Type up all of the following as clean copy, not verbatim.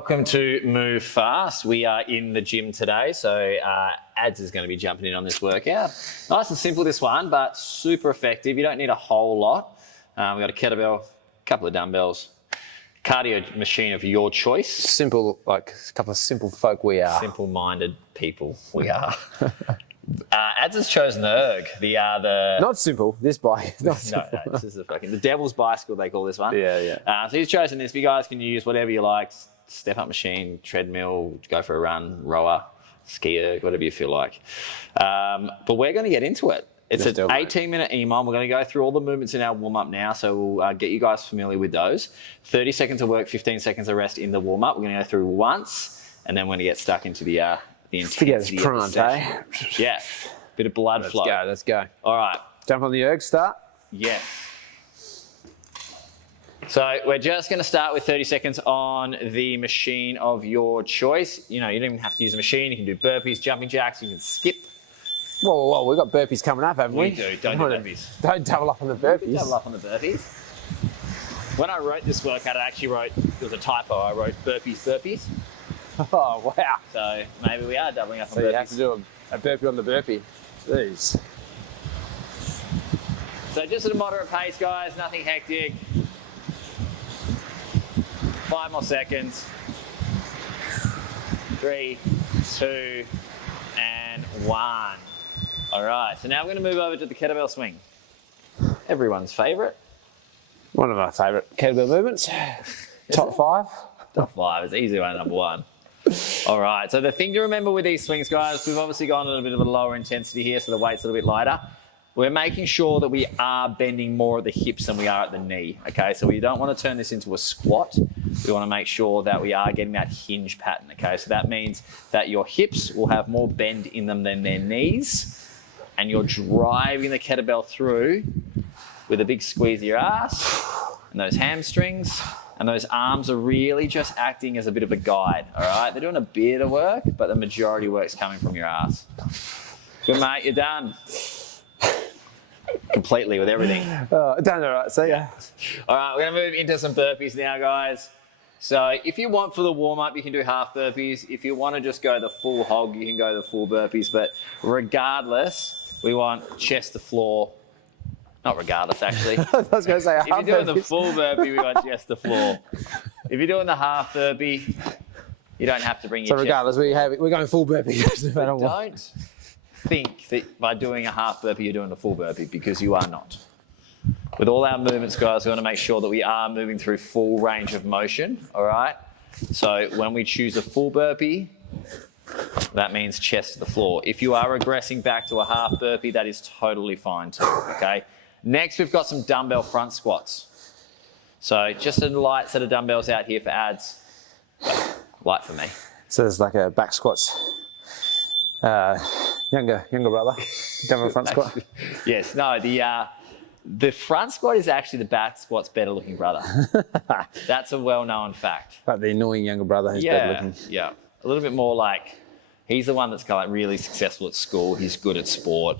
Welcome to Move Fast. We are in the gym today, so Ads is going to be jumping in on this workout. Nice and simple, this one, but super effective. You don't need a whole lot. We've got a kettlebell, a couple of dumbbells, cardio machine of your choice. Simple, like a couple of simple folk we are. Simple-minded people we are. Ads has chosen the erg. The not simple. This bike. Not simple. No, this is the devil's bicycle. They call this one. Yeah. So he's chosen this. You guys can use whatever you like: step-up machine, treadmill, go for a run, rower, skier, whatever you feel like. But we're going to get into it. It's an 18-minute EMOM. We're going to go through all the movements in our warm-up now, so we'll get you guys familiar with those. 30 seconds of work, 15 seconds of rest in the warm-up. We're going to go through once, and then we're going to get stuck into the intensity of the session. Yeah, bit of blood flow. Let's go. All right. Jump on the erg, start. Yes. So we're just going to start with 30 seconds on the machine of your choice. You know, you don't even have to use a machine. You can do burpees, jumping jacks, you can skip. Whoa, we've got burpees coming up, haven't we? We do. Don't do burpees. Don't double up on the burpees. Double up on the burpees. When I wrote this workout, I actually wrote, there was a typo. I wrote Burpees Burpees. Oh, wow. So maybe we are doubling up on burpees. So you have to do a burpee on the burpee. Jeez. So just at a moderate pace, guys. Nothing hectic. 5 more seconds. 3, 2, and 1. All right, so now we're going to move over to the kettlebell swing. Everyone's favorite. One of my favorite kettlebell movements. Top 5. Top 5 is easy one, number 1. All right, so the thing to remember with these swings, guys, we've obviously gone a little bit of a lower intensity here, so the weight's a little bit lighter. We're making sure that we are bending more at the hips than we are at the knee, okay? So we don't want to turn this into a squat. We want to make sure that we are getting that hinge pattern, okay? So that means that your hips will have more bend in them than their knees, and you're driving the kettlebell through with a big squeeze of your ass and those hamstrings, and those arms are really just acting as a bit of a guide, all right? They're doing a bit of work, but the majority of work's coming from your ass. Good, mate, you're done. Completely with everything. Done all right, see ya. All right, we're gonna move into some burpees now, guys. So if you want for the warm-up, you can do half burpees. If you want to just go the full hog, you can go the full burpees. But regardless, we want chest to floor. Not regardless, actually. I was going to say half If you're doing burpees. the full burpee, we want chest to floor. If you're doing the half burpee, you don't have to bring your So regardless, we're going full burpee. Don't think that by doing a half burpee, you're doing a full burpee, because you are not. With all our movements, guys, we want to make sure that we are moving through full range of motion, all right? So when we choose a full burpee, that means chest to the floor. If you are regressing back to a half burpee, that is totally fine too, okay? Next, we've got some dumbbell front squats. So just a light set of dumbbells out here for Ads. Light for me. So there's like a back squats. Younger brother. Dumbbell front squat. Yes, no, the front squat is actually the back squat's better looking brother. That's a well-known fact. Like the annoying younger brother who's better looking. Yeah, a little bit more like, he's the one that's kind of like really successful at school. He's good at sport.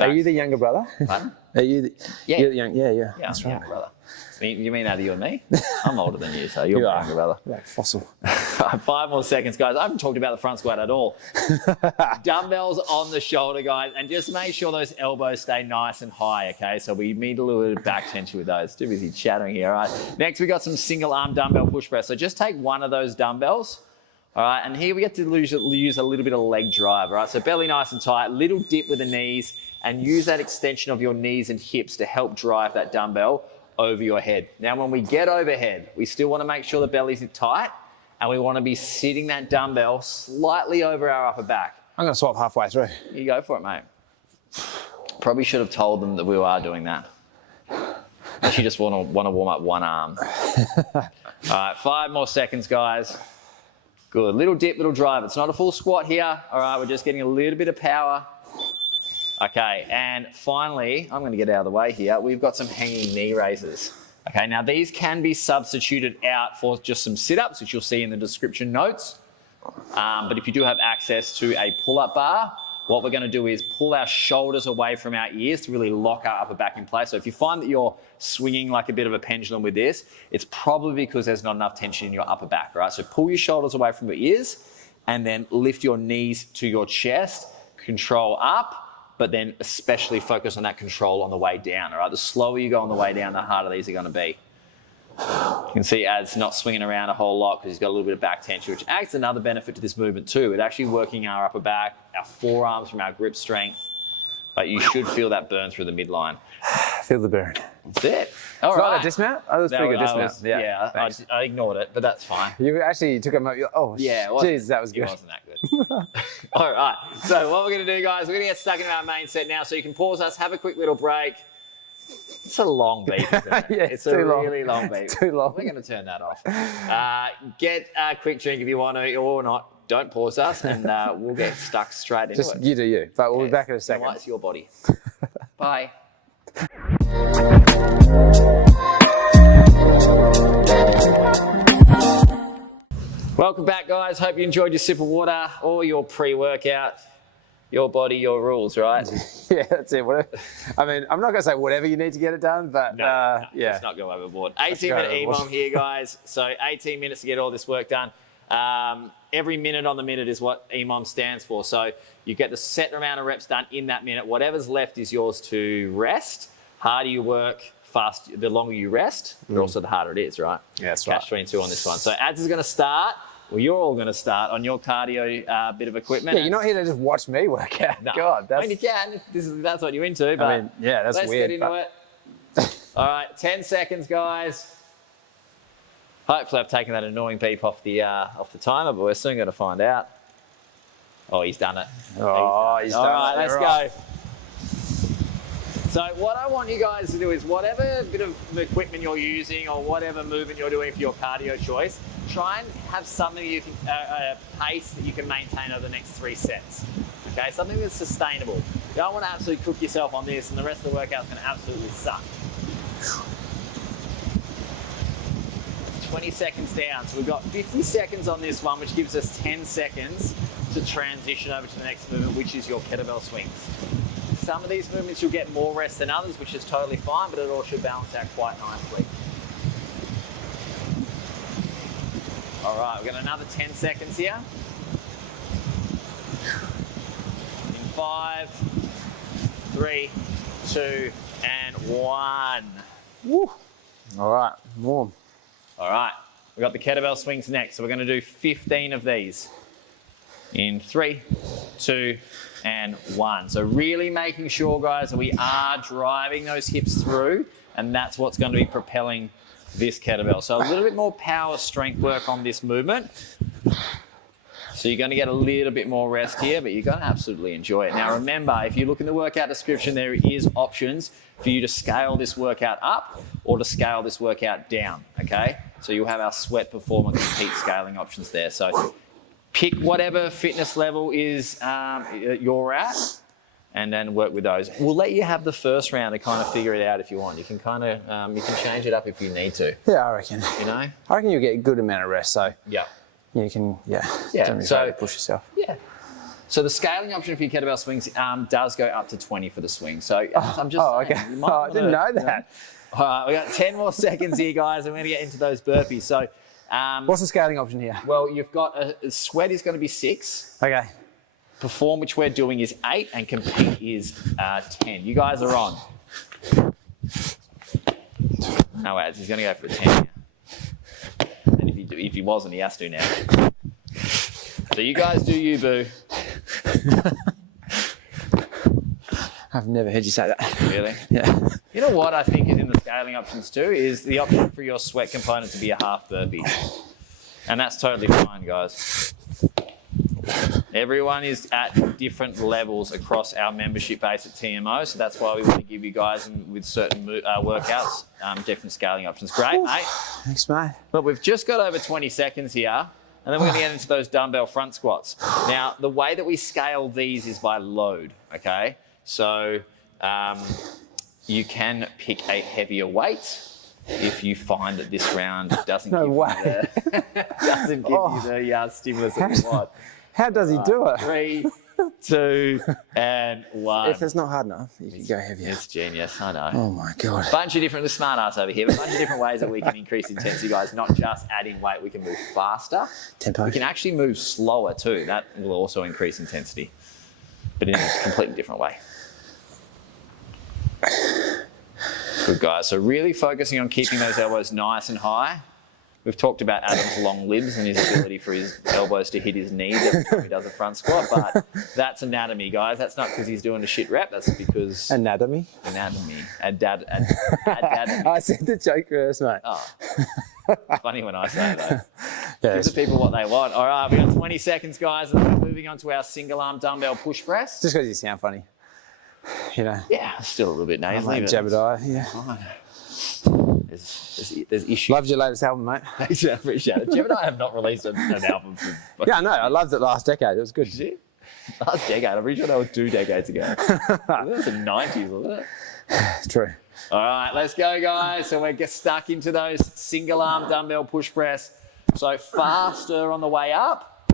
Are you the younger brother? Pardon? Are you the, Yeah. You're the young, yeah, Yeah, that's I'm right. the younger brother. You mean out of you and me? I'm older than you, so you're You my are. younger brother. You're like fossil. 5 more seconds, guys. I haven't talked about the front squat at all. Dumbbells on the shoulder, guys, and just make sure those elbows stay nice and high, okay? So we need a little bit of back tension with those. Too busy chattering here, all right? Next, we got some single arm dumbbell push press. So just take one of those dumbbells, all right? And here we get to use a little bit of leg drive, all right? So belly nice and tight, little dip with the knees, and use that extension of your knees and hips to help drive that dumbbell over your head. Now, when we get overhead, we still want to make sure the belly's tight, and we want to be sitting that dumbbell slightly over our upper back. I'm going to swap halfway through. You go for it, mate. Probably should have told them that we are doing that. You just want to warm up one arm. All right, 5 more seconds, guys. Good. Little dip, little drive. It's not a full squat here. All right, we're just getting a little bit of power. Okay, and finally, I'm going to get out of the way here. We've got some hanging knee raises. Okay, now these can be substituted out for just some sit-ups, which you'll see in the description notes. But if you do have access to a pull-up bar what we're going to do is pull our shoulders away from our ears to really lock our upper back in place. So if you find that you're swinging like a bit of a pendulum with this, it's probably because there's not enough tension in your upper back, right? So pull your shoulders away from your ears and then lift your knees to your chest, control up, but then especially focus on that control on the way down, all right? The slower you go on the way down, the harder these are going to be. You can see Ad's not swinging around a whole lot because he's got a little bit of back tension, which adds another benefit to this movement too. It's actually working our upper back, our forearms from our grip strength, but you should feel that burn through the midline. Feel the burn. That's it. All right. Not a dismount? Oh, that was pretty good dismount. Yeah, I ignored it, but that's fine. You actually took a oh, yeah, jeez, that was good. It wasn't that good. All right. So what we're going to do, guys, we're going to get stuck into our main set now. So you can pause us, have a quick little break. It's a long beat, isn't it? Yeah, it's a really long beat. It's too long. We're going to turn that off. Get a quick drink if you want to, or not. Don't pause us, and we'll get stuck straight into it. You do you, but we'll be back in a second. It's your body. Bye. Welcome back, guys. Hope you enjoyed your sip of water or your pre-workout. Your body, your rules, right? Yeah, that's it. I mean, I'm not going to say whatever you need to get it done, but no, yeah. Let's not go overboard. 18-minute EMOM here, guys. So 18 minutes to get all this work done. Every minute on the minute is what EMOM stands for. So you get the set amount of reps done in that minute. Whatever's left is yours to rest. Harder you work, the longer you rest, but also the harder it is, right? Yeah, that's right. Catch 22 on this one. So Ads is going to start. Well, you're all going to start on your cardio bit of equipment. Yeah, you're not here to just watch me work out. No. God, I mean, you can. That's what you're into. But I mean, yeah, that's weird. Let's get into it. All right, 10 seconds, guys. Hopefully, I've taken that annoying beep off the timer, but we're soon going to find out. Oh, he's done it. Oh, he's done it. All right, let's go. So what I want you guys to do is whatever bit of equipment you're using or whatever movement you're doing for your cardio choice, try and have something you can, a pace that you can maintain over the next 3 sets. Okay, something that's sustainable. You don't want to absolutely cook yourself on this and the rest of the workout's going to absolutely suck. 20 seconds down. So we've got 50 seconds on this one, which gives us 10 seconds to transition over to the next movement, which is your kettlebell swings. Some of these movements you'll get more rest than others, which is totally fine, but it all should balance out quite nicely. All right, we've got another 10 seconds here. In 5, 3, 2, and 1. Woo. All right, warm. All right, we've got the kettlebell swings next. So we're going to do 15 of these in 3, 2, and 1. So really making sure, guys, that we are driving those hips through, and that's what's going to be propelling this kettlebell. So a little bit more power strength work on this movement. So you're going to get a little bit more rest here, but you're going to absolutely enjoy it. Now remember, if you look in the workout description, there is options for you to scale this workout up or to scale this workout down, okay? So you'll have our sweat, performance, and heat scaling options there. So pick whatever fitness level is you're at, and then work with those. We'll let you have the first round to kind of figure it out if you want. You can kind of you can change it up if you need to. Yeah, I reckon. You know, I reckon you'll get a good amount of rest. So yeah, you can don't be so afraid to push yourself. Yeah. So the scaling option for your kettlebell swings does go up to 20 for the swing. So I'm just okay. saying, you might I didn't know that. You know. All right, we got 10 more seconds here, guys. And we're going to get into those burpees. So. What's the scaling option here? Well, you've got a sweat is going to be 6. Okay. Perform, which we're doing, is 8, and compete is 10. You guys are on. No ads. He's going to go for a 10 now. And if he wasn't, he has to now. So you guys do you, boo. I've never heard you say that. Really? Yeah. You know what I think is in the scaling options too is the option for your sweat component to be a half burpee. And that's totally fine, guys. Everyone is at different levels across our membership base at TMO, so that's why we want to give you guys with certain workouts different scaling options. Great, mate. Thanks, mate. But we've just got over 20 seconds here, and then we're going to get into those dumbbell front squats. Now, the way that we scale these is by load, okay? So you can pick a heavier weight if you find that this round doesn't give you the stimulus that you want. How does he do it? 3, 2, and 1. If it's not hard enough, you can go heavier. It's genius, I know. Oh my God. Bunch of different, the smart ass over here, a bunch of different ways that we can increase intensity, guys, not just adding weight. We can move faster. Tempo. We can actually move slower too. That will also increase intensity, but in a completely different way. Good, guys. So really focusing on keeping those elbows nice and high. We've talked about Adam's long libs and his ability for his elbows to hit his knees every time he does a front squat, but that's anatomy, guys. That's not because he's doing a shit rep. That's because... Anatomy? Anatomy. I said the joke first, mate. Oh. It's funny when I say that. Yeah, Give the people what they want. All right, we got 20 seconds, guys, and then we're moving on to our single arm dumbbell push press. just because you sound funny. You know? Yeah, still a little bit nasally. Like Jebediah, yeah. There's issues. Loved your latest album, mate. Thanks, I appreciate it. Jeb and I have not released an album for... Yeah, I know. I loved it last decade. It was good. Did you? Last decade? I'm pretty sure that was 2 decades ago. That was the 90s, wasn't it? It's true. All right, let's go, guys. So we're just stuck into those single arm dumbbell push press. So faster on the way up,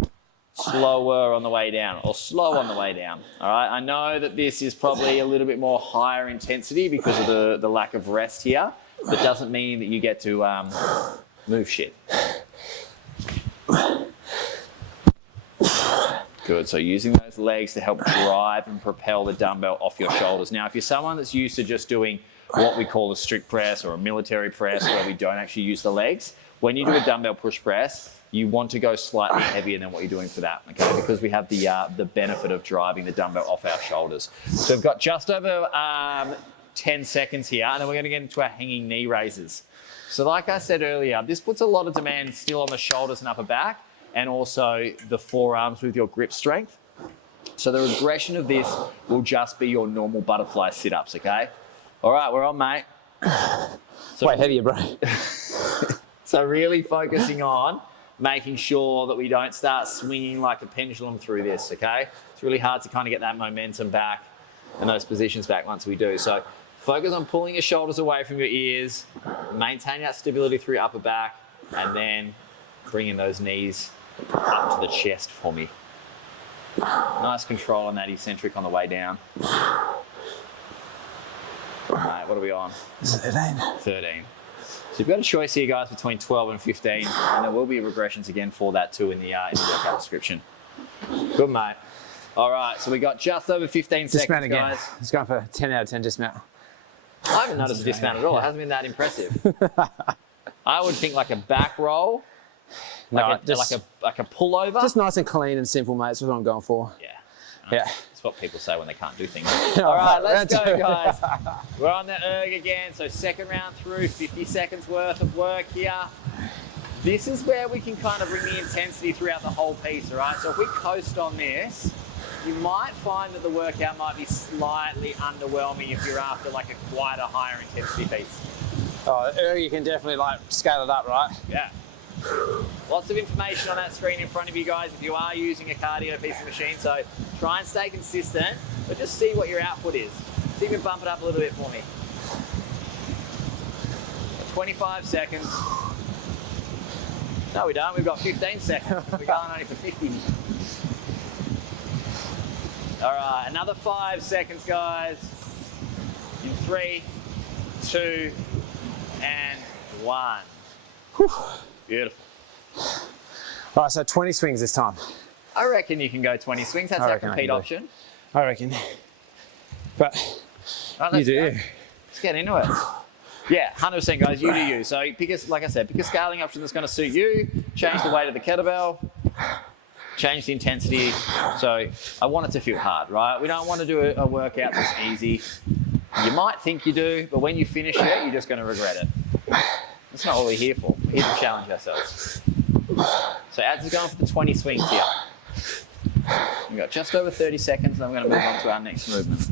slower on the way down, or slow on the way down. All right, I know that this is probably a little bit more higher intensity because of the lack of rest here. That doesn't mean that you get to move shit. Good, so using those legs to help drive and propel the dumbbell off your shoulders. Now, if you're someone that's used to just doing what we call a strict press or a military press where we don't actually use the legs, when you do a dumbbell push press, you want to go slightly heavier than what you're doing for that, okay? Because we have the benefit of driving the dumbbell off our shoulders. So we've got just over 10 seconds here, and then we're going to get into our hanging knee raises. So like I said earlier, this puts a lot of demand still on the shoulders and upper back, and also the forearms with your grip strength. So the regression of this will just be your normal butterfly sit-ups, okay? All right, we're on, mate. So Way heavier, bro. So really focusing on making sure that we don't start swinging like a pendulum through this, okay? It's really hard to kind of get that momentum back and those positions back once we do. So focus on pulling your shoulders away from your ears, maintain that stability through your upper back, and then bringing those knees up to the chest for me. Nice control on that eccentric on the way down. All right, what are we on? 13. 13. So you've got a choice here, guys, between 12 and 15, and there will be regressions again for that too in the workout description. Good, mate. All right, so we got just over 15 Dismount seconds, again. guys. It's going for 10 out of 10 dismount. I haven't noticed a dismount at all. It hasn't been that impressive. I would think like a back roll, like a pullover. Just nice and clean and simple, mate. That's what I'm going for. Yeah. Yeah. That's what people say when they can't do things. All right, let's go, guys. We're on the erg again. So second round through, 50 seconds worth of work here. This is where we can kind of bring the intensity throughout the whole piece, all right? So if we coast on this, you might find that the workout might be slightly underwhelming if you're after like a quite a higher intensity piece. Oh, erg, you can definitely like scale it up, right? Yeah. Lots of information on that screen in front of you guys if you are using a cardio piece of machine. So try and stay consistent, but just see what your output is. See if you can bump it up a little bit for me. 25 seconds. No, we don't. We've got 15 seconds. We're going only for 50. All right, another 5 seconds, guys. In 3, 2, and 1. Whew. Beautiful. All right, so 20 swings this time. I reckon you can go 20 swings. That's our compete option. I reckon. But Right, you do. Go. Let's get into it. Yeah, 100%, guys. You do you. So pick a, like I said, pick a scaling option that's going to suit you. Change the weight of the kettlebell. Change the intensity. So I want it to feel hard, right? We don't want to do a workout that's easy. You might think you do, but when you finish it, you're just going to regret it. That's not what we're here for. We're here to challenge ourselves. So Ads is going for the 20 swings here. We've got just over 30 seconds, and then we're going to move on to our next movement.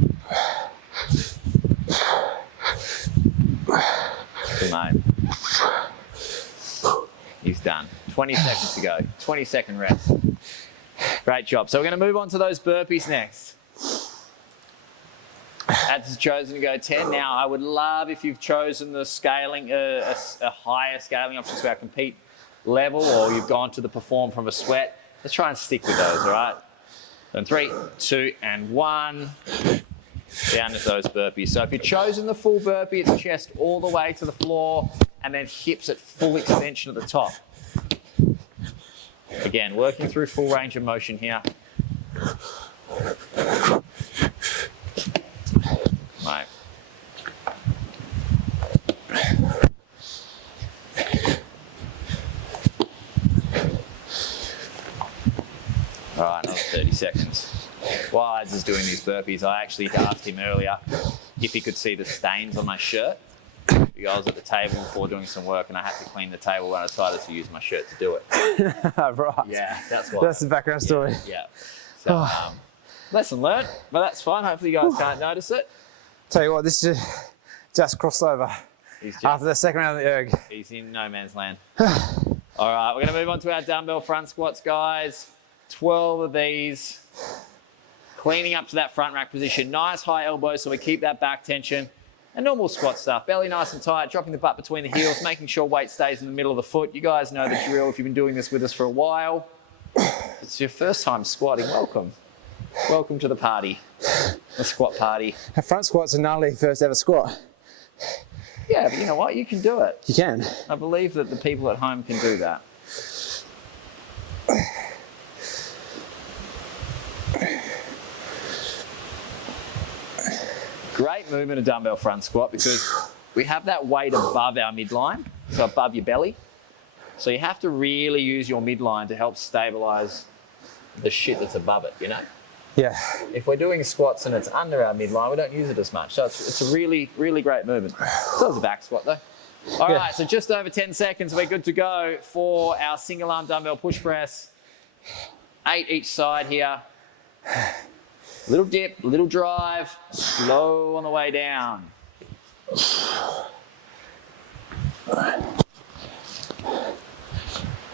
Good, mate. He's done. 20 seconds to go. 20-second rest. Great job. So we're going to move on to those burpees next. Ads has chosen to go 10. Now, I would love if you've chosen the scaling, a higher scaling option to our compete level, or you've gone to the perform from a sweat. Let's try and stick with those, all right? Then 3, 2, and 1. Down to those burpees. So if you've chosen the full burpee, it's chest all the way to the floor and then hips at full extension at the top. Again, working through full range of motion here. Right. All right, another 30 seconds. While Ads is doing these burpees, I actually asked him earlier if he could see the stains on my shirt. Because I was at the table before doing some work and I had to clean the table when I decided to use my shirt to do it. Right. Yeah, that's what. That's the background story. Yeah. So, lesson learned, but that's fine. Hopefully you guys can't notice it. Tell you what, this is just crossed over He's after the second round of the erg. He's in no man's land. All right, we're going to move on to our dumbbell front squats, guys. 12 of these. Cleaning up to that front rack position. Nice high elbows so we keep that back tension. And normal squat stuff. Belly nice and tight, dropping the butt between the heels, making sure weight stays in the middle of the foot. You guys know the drill if you've been doing this with us for a while. If it's your first time squatting, welcome. Welcome to the party, the squat party. A front squat's a gnarly first ever squat. Yeah, but you know what? You can do it. You can. I believe that the people at home can do that. Great movement of dumbbell front squat because we have that weight above our midline, so above your belly. So you have to really use your midline to help stabilize the shit that's above it, you know? Yeah. If we're doing squats and it's under our midline, we don't use it as much. So it's a really, really great movement. So it's a back squat though. All right, so just over 10 seconds, we're good to go for our single arm dumbbell push press. 8 each side here. Little dip, little drive, slow on the way down.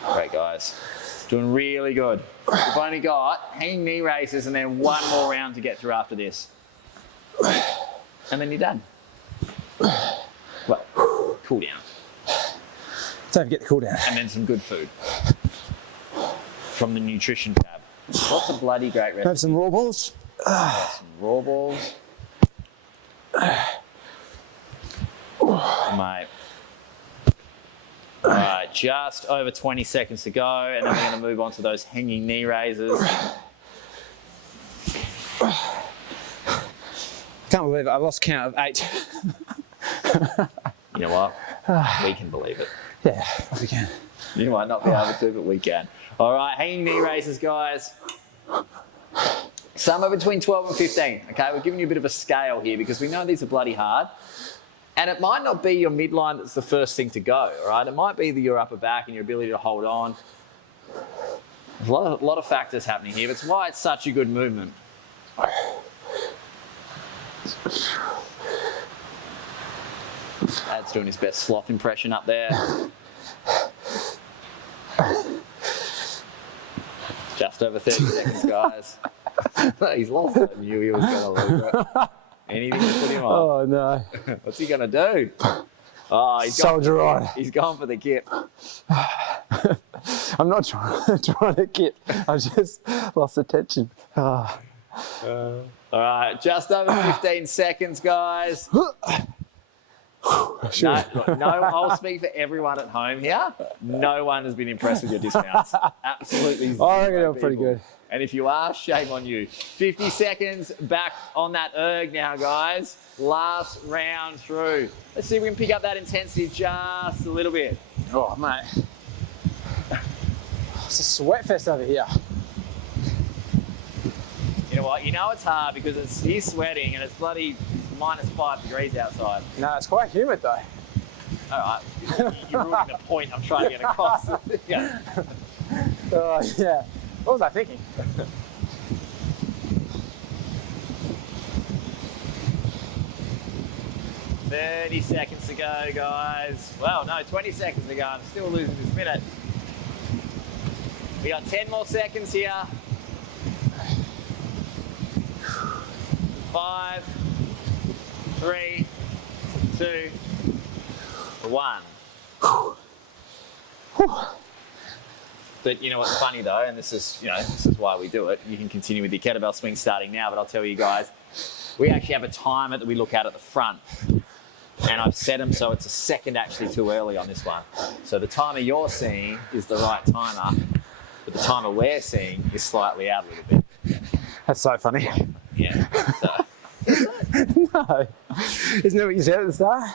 Great, guys. Doing really good. We've only got hanging knee raises and then one more round to get through after this. And then you're done. Well, cool down. Don't forget the cool down. And then some good food from the nutrition tab. Lots of bloody great recipes. Have some raw balls. Some raw balls. Mate. All right, just over 20 seconds to go, and then we're going to move on to those hanging knee raises. Can't believe it. I lost count of 8. You know what? We can believe it. Yeah, we can. You might not be able to, but we can. All right, hanging knee raises, guys. Somewhere between 12 and 15, okay? We're giving you a bit of a scale here because we know these are bloody hard. And it might not be your midline that's the first thing to go, all right? It might be your upper back and your ability to hold on. There's a lot of factors happening here, but it's why it's such a good movement. Ad's doing his best sloth impression up there. Just over 30 seconds, guys. He's lost it. I knew he was going to lose it. Anything to put him on. Oh, no. What's he going to do? Oh, Soldier on. He's gone for the kip. I'm not trying to kip. I just lost attention. Oh. All right, just over 15 seconds, guys. Sure. No, I'll speak for everyone at home here. No one has been impressed with your dismounts. Absolutely zero. I reckon I'm pretty good. And if you are, shame on you. 50 seconds back on that erg now, guys. Last round through. Let's see if we can pick up that intensity just a little bit. Oh, mate. It's a sweat fest over here. You know what? You know it's hard because he's sweating and it's bloody -5 degrees outside. No, it's quite humid though. All right. You're ruining the point I'm trying to get across. Yeah. Oh, yeah. What was I thinking? "30 seconds to go, guys." Well, no, 20 seconds to go. I'm still losing this minute. We got 10 more seconds here. 5, 3, 2, 1. But you know what's funny though, and this is why we do it. You can continue with your kettlebell swing starting now, but I'll tell you guys, we actually have a timer that we look at the front. And I've set them so it's a second actually too early on this one. So the timer you're seeing is the right timer, but the timer we're seeing is slightly out a little bit. That's so funny. Yeah. So. No. Isn't that what you said at the start?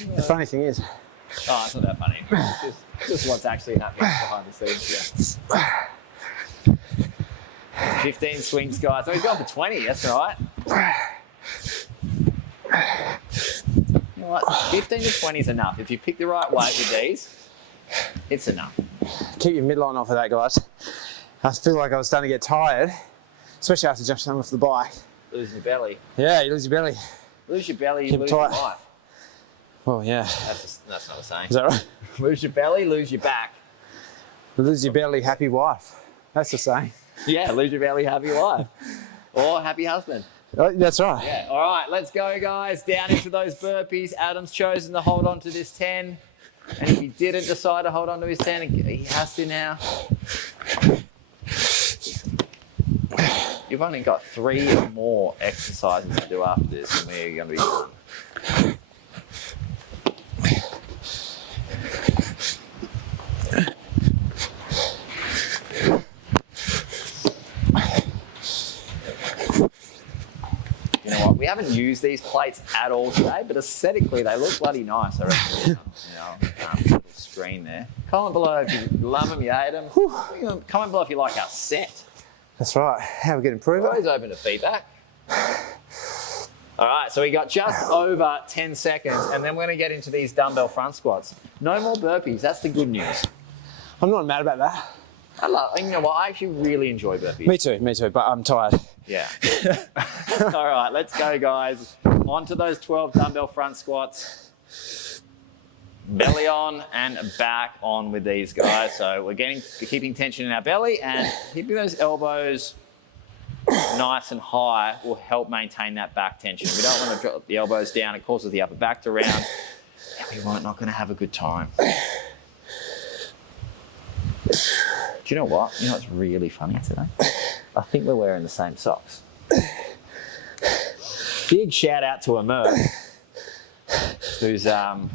Yeah. The funny thing is. Oh, it's not that funny. Just what's actually happening behind the scenes here. 15 swings, guys. So he's gone for 20, that's right. You know what? 15 to 20 is enough. If you pick the right weight with these, it's enough. Keep your midline off of that, guys. I feel like I was starting to get tired, especially after jumping off the bike. Losing your belly. Yeah, you lose your belly. Lose your belly, you lose your life. Oh, yeah. That's not the same. Is that right? Lose your belly, lose your back. Lose your belly, happy wife. That's the same. Yeah, lose your belly, happy wife. Or happy husband. Oh, that's right. Yeah. All right, let's go, guys. Down into those burpees. Adam's chosen to hold on to this 10. And if he didn't decide to hold on to his 10, he has to now. You've only got 3 more exercises to do after this, and we're going to be done. You know what? We haven't used these plates at all today, but aesthetically they look bloody nice. I reckon. Little screen there. Comment below if you love them, you hate them. Comment below if you like our set. That's right. How we can improve it. Always open to feedback. All right, so we got just over 10 seconds, and then we're going to get into these dumbbell front squats. No more burpees. That's the good news. I'm not mad about that. You know what? I actually really enjoy burpees. Me too, but I'm tired. Yeah. All right, let's go, guys. On to those 12 dumbbell front squats. Belly on and back on with these guys. So we're keeping tension in our belly, and keeping those elbows nice and high will help maintain that back tension. We don't want to drop the elbows down. It causes the upper back to round, and we're not going to have a good time. Do you know what? You know what's really funny today? I think we're wearing the same socks. Big shout out to Amir, who's decked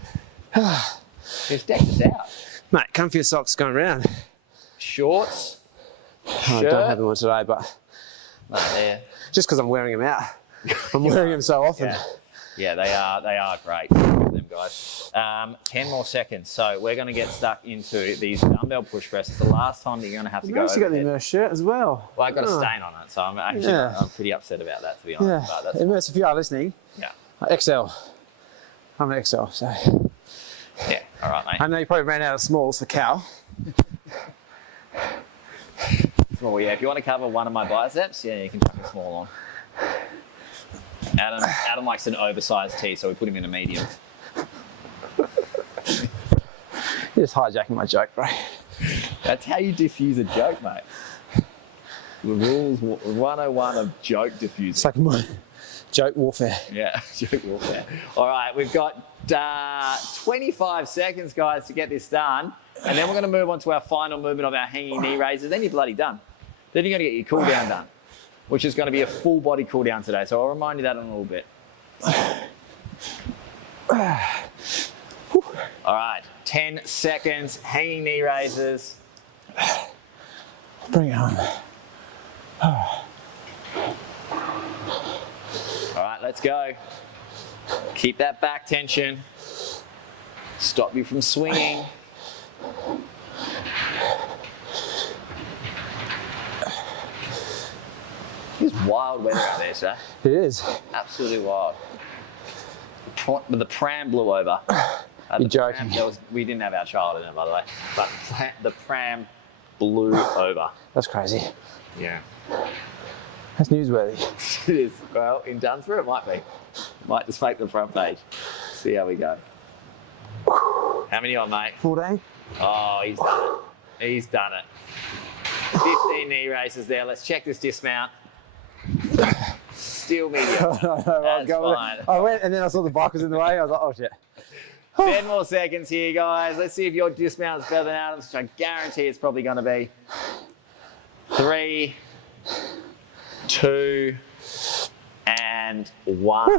us out. Mate, comfier socks going around. Shorts, I don't have them on today, but there. Just because I'm wearing them out. I'm wearing them so often. Yeah, they are great. Them guys. 10 more seconds. So we're going to get stuck into these dumbbell push presses. The last time that you're going to have to go. You got the Immerse shirt as well. Well, I got a stain on it, so I'm pretty upset about that, to be honest. Yeah. But that's Immerse, if you are listening. Yeah. XL. I'm an XL, so. Yeah. All right, mate. I know you probably ran out of smalls for Cal. Small, yeah. If you want to cover one of my biceps, yeah, you can chuck a small on. Adam likes an oversized tee, so we put him in a medium. You're just hijacking my joke, bro. That's how you diffuse a joke, mate. The rules 101 of joke diffusing. It's like my joke warfare. Yeah, joke warfare. All right, we've got 25 seconds, guys, to get this done. And then we're going to move on to our final movement of our hanging knee raises. Then you're bloody done. Then you're going to get your cool down done, which is going to be a full body cool down today. So I'll remind you that in a little bit. All right, 10 seconds, hanging knee raises. Bring it on. All right, let's go. Keep that back tension. Stop you from swinging. It's wild weather out there, sir. It is. Absolutely wild. The pram blew over. You're joking. We didn't have our child in it, by the way. But the pram blew over. That's crazy. Yeah. That's newsworthy. It is. Well, in Dunsborough, it might be. Might just make the front page. See how we go. How many on, mate? 14. Oh, he's done it. He's done it. 15 knee raises there. Let's check this dismount. Still medium. No, That's fine. I went and then I saw the bike was in the way. I was like, oh shit. 10 more seconds here, guys. Let's see if your dismount is better than Adam's, which I guarantee it's probably going to be. 3, 2, and 1.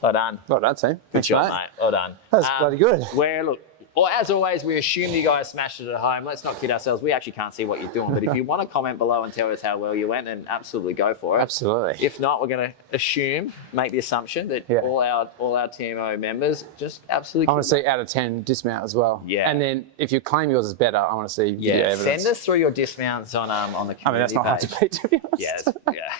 Well done. Well done, team. Good Thanks, job, mate. mate. Well done. That's bloody good. Look, or as always, we assume you guys smashed it at home. Let's not kid ourselves. We actually can't see what you're doing. But if you want to comment below and tell us how well you went, then absolutely go for it. Absolutely. If not, we're going to make the assumption that all our TMO members just absolutely. I want to see out of 10 dismount as well. Yeah. And then if you claim yours is better, I want to see video evidence. Send us through your dismounts on the community I mean, that's not hard page. to beat, to be honest. Yes,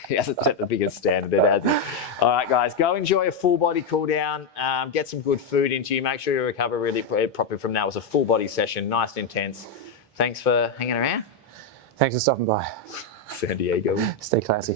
he hasn't set the biggest standard, it hasn't. All right, guys, go enjoy a full body cool down. Get some good food into you. Make sure you recover really properly from that. It was a full body session, nice and intense. Thanks for hanging around. Thanks for stopping by. San Diego. Stay classy.